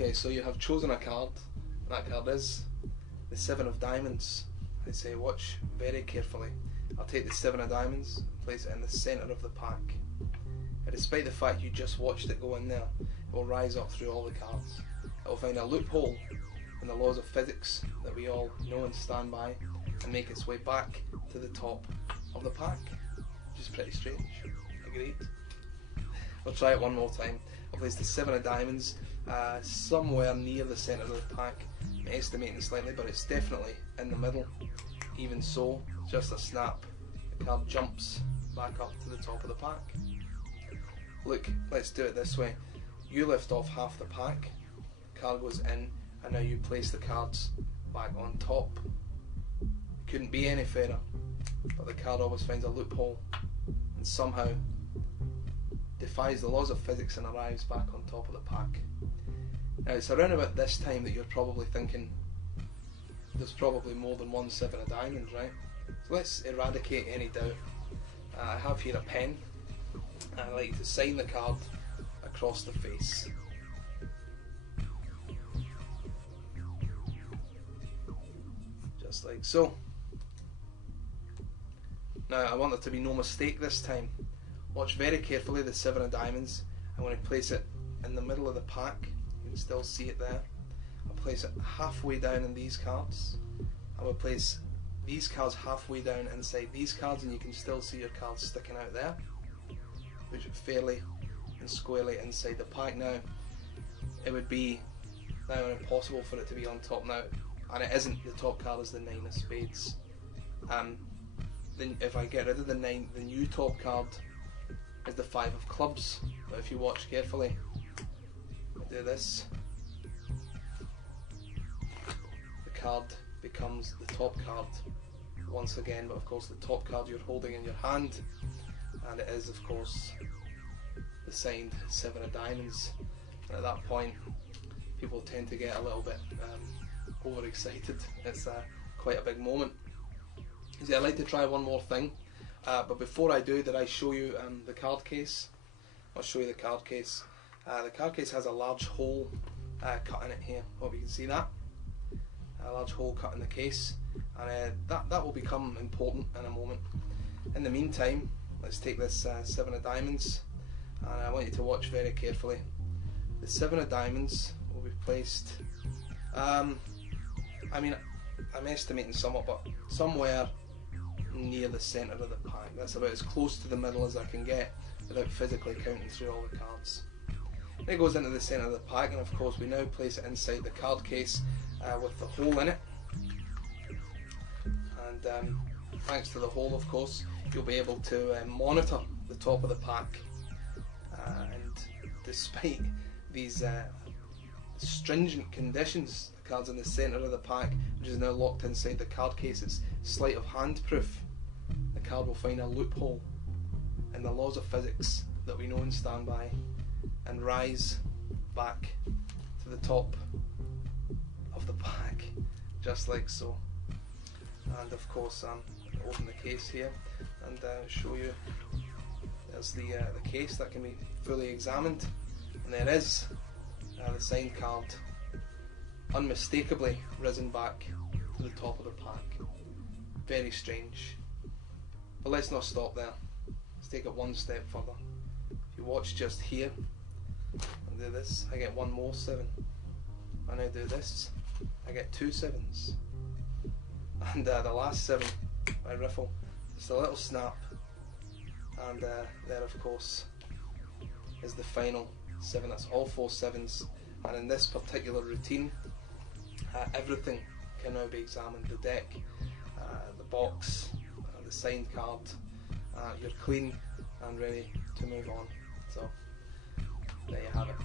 Okay, so you have chosen a card, and that card is the 7 of diamonds. I say watch very carefully. I'll take the 7 of diamonds and place it in the centre of the pack. And despite the fact you just watched it go in there, it will rise up through all the cards. It will find a loophole in the laws of physics that we all know and stand by, and make its way back to the top of the pack, which is pretty strange. Agreed? I'll try it one more time. I'll place the 7 of diamonds somewhere near the centre of the pack. I'm estimating slightly, but it's definitely in the middle. Even so, just a snap, the card jumps back up to the top of the pack. Look, let's do it this way. You lift off half the pack, the card goes in, and now you place the cards back on top. Couldn't be any fairer, but the card always finds a loophole and somehow defies the laws of physics and arrives back on top of the pack. Now it's around about this time that you're probably thinking there's probably more than one 7 of diamonds, right? So let's eradicate any doubt. I have here a pen, and I like to sign the card across the face. Just like so. Now I want there to be no mistake this time. Watch very carefully the 7 of diamonds. I'm going to place it in the middle of the pack. You can still see it there. I'll place it halfway down in these cards. I will place these cards halfway down inside these cards, and you can still see your cards sticking out there, which are fairly and squarely inside the pack. Now it would be now impossible for it to be on top now, and it isn't. The top card is the 9 of spades. Then if I get rid of the 9, the new top card is the 5 of clubs. But if you watch carefully, I do this, the card becomes the top card once again, but of course the top card you're holding in your hand, and it is of course the signed 7 of diamonds. And at that point people tend to get a little bit overexcited. It's quite a big moment. See, I'd like to try one more thing, but before I do, did I show you the card case? I'll show you the card case. The card case has a large hole cut in it here. Hope you can see that. A large hole cut in the case, and that will become important in a moment. In the meantime, let's take this 7 of diamonds, and I want you to watch very carefully. The 7 of diamonds will be placed, I mean, I'm estimating somewhat, but somewhere near the centre of the pack. That's about as close to the middle as I can get without physically counting through all the cards. Then it goes into the centre of the pack, and of course we now place it inside the card case with the hole in it. And thanks to the hole, of course, you'll be able to monitor the top of the pack. And despite these stringent conditions, the card's in the centre of the pack, which is now locked inside the card case. It's sleight of hand proof. The card will find a loophole in the laws of physics that we know and stand by, and rise back to the top of the pack, just like so. And of course, open the case here and show you. There's the case that can be fully examined, and there is the signed card, unmistakably risen back to the top of the pack. Very strange. But let's not stop there. Let's take it one step further. If you watch just here and do this, I get one more 7. And I do this, I get 2 7s. And the last 7 I riffle, just a little snap, and there of course is the final 7. That's all 4 7s. And in this particular routine, everything can now be examined. The deck, the box, the signed card. You're clean and ready to move on. So there you have it.